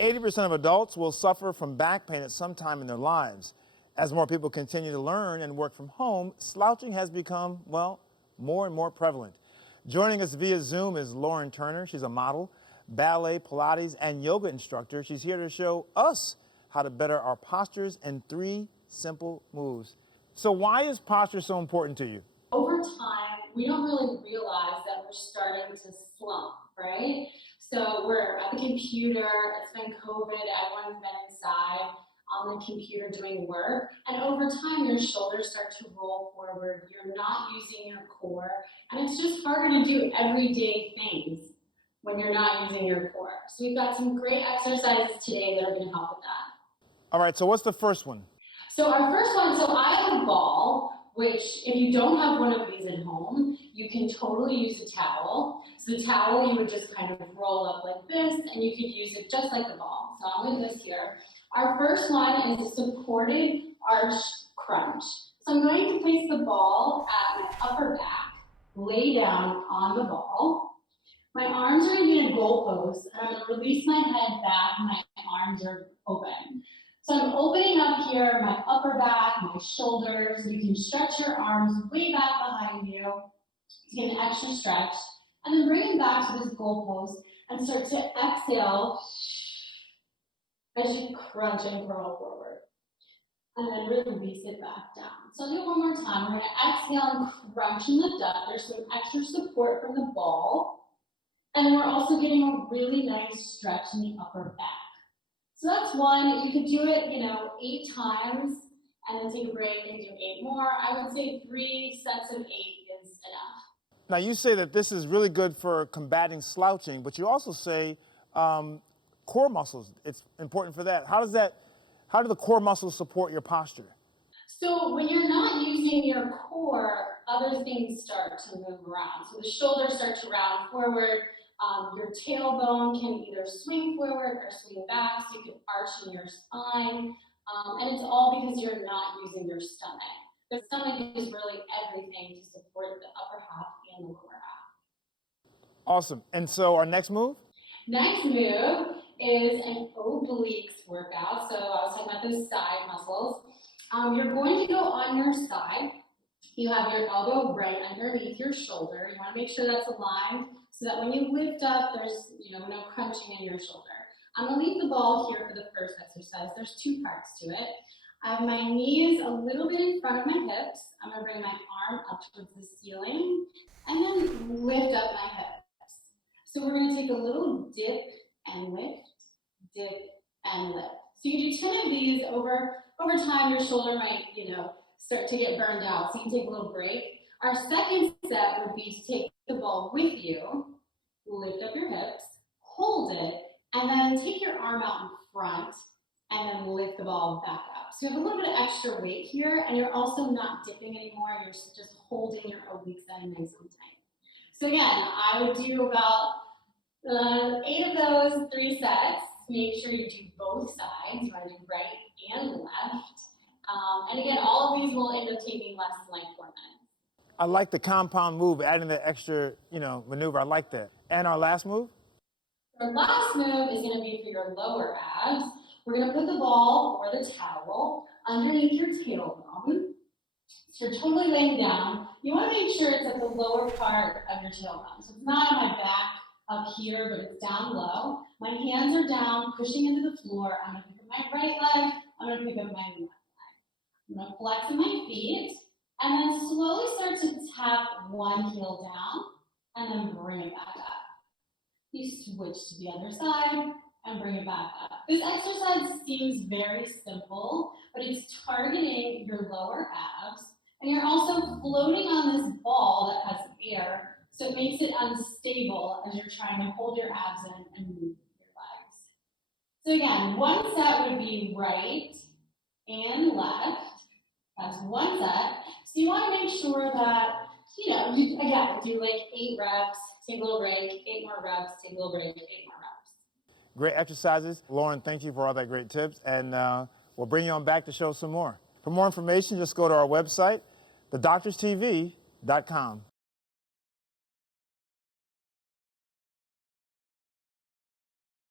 80% of adults will suffer from back pain at some time in their lives. As more people continue to learn and work from home, slouching has become, well, more and more prevalent. Joining us via Zoom is Lauren Turner. She's a model, ballet, Pilates, and yoga instructor. She's here to show us how to better our postures in 3 simple moves. So why is posture so important to you? Over time, we don't really realize that we're starting to slump, right? So we're at the computer, it's been COVID, everyone's been inside on the computer doing work, and over time your shoulders start to roll forward, you're not using your core, and it's just harder to do everyday things when you're not using your core. So we've got some great exercises today that are going to help with that. All right, so what's the first one? So our first one, so I have a ball, which if you don't have one of these at home, you can totally use a towel. So the towel you would just kind of roll up like this, and you could use it just like the ball. So I'm with this here. Our first one is a supported arch crunch. So I'm going to place the ball at my upper back, lay down on the ball. My arms are going to be in a goalpost, and I'm going to release my head back, and my arms are open. So I'm opening up here, my upper back, my shoulders. You can stretch your arms way back behind you to get an extra stretch. And then bring it back to this goalpost and start to exhale as you crunch and curl forward. And then release it back down. So I'll do it one more time. We're going to exhale and crunch and lift up. There's some extra support from the ball. And we're also getting a really nice stretch in the upper back. So that's one. You could do it, 8 times and then take a break and do 8 more. I would say 3 sets of 8 is enough. Now, you say that this is really good for combating slouching, but you also say core muscles. It's important for that. How do the core muscles support your posture? So when you're not using your core, other things start to move around. So the shoulders start to round forward. Your tailbone can either swing forward or swing back, so you can arch in your spine. And it's all because you're not using your stomach. The stomach is really everything to support the upper half and the lower half. Awesome. And so our next move? Next move is an obliques workout. So I was talking about those side muscles. You're going to go on your side. You have your elbow right underneath your shoulder. You want to make sure that's aligned so that when you lift up, there's no crunching in your shoulder. I'm going to leave the ball here for the first exercise. There's 2 parts to it. I have my knees a little bit in front of my hips. I'm going to bring my arm up towards the ceiling and then lift up my hips. So we're going to take a little dip and lift, dip and lift. So you do 10 of these over time. Your shoulder might, start to get burned out. So you can take a little break. Our second step would be to take the ball with you, lift up your hips, hold it, and then take your arm out in front and then lift the ball back up. So you have a little bit of extra weight here, and you're also not dipping anymore. You're just holding your obliques in nice and tight. So again, I would do about 8 of those 3 sets. Make sure you do both sides. You want to do right and left. And again, all of these will end up taking less than like 4 minutes. I like the compound move, adding the extra, maneuver. I like that. And our last move? Our last move is going to be for your lower abs. We're going to put the ball or the towel underneath your tailbone. So you're totally laying down. You want to make sure it's at the lower part of your tailbone. So it's not on my back up here, but it's down low. My hands are down, pushing into the floor. I'm going to pick up my right leg. I'm going to pick up my left leg. I'm going to flex my feet. And then slowly start to tap one heel down and then bring it back up. You switch to the other side and bring it back up. This exercise seems very simple, but it's targeting your lower abs. And you're also floating on this ball that has air, so it makes it unstable as you're trying to hold your abs in and move your legs. So again, one set would be right and left. That's one set. So you want to make sure that, you again, do like 8 reps, take a little break, 8 more reps, take a little break, 8 more reps. Great exercises. Lauren, thank you for all that great tips. And we'll bring you on back to show some more. For more information, just go to our website, thedoctorstv.com.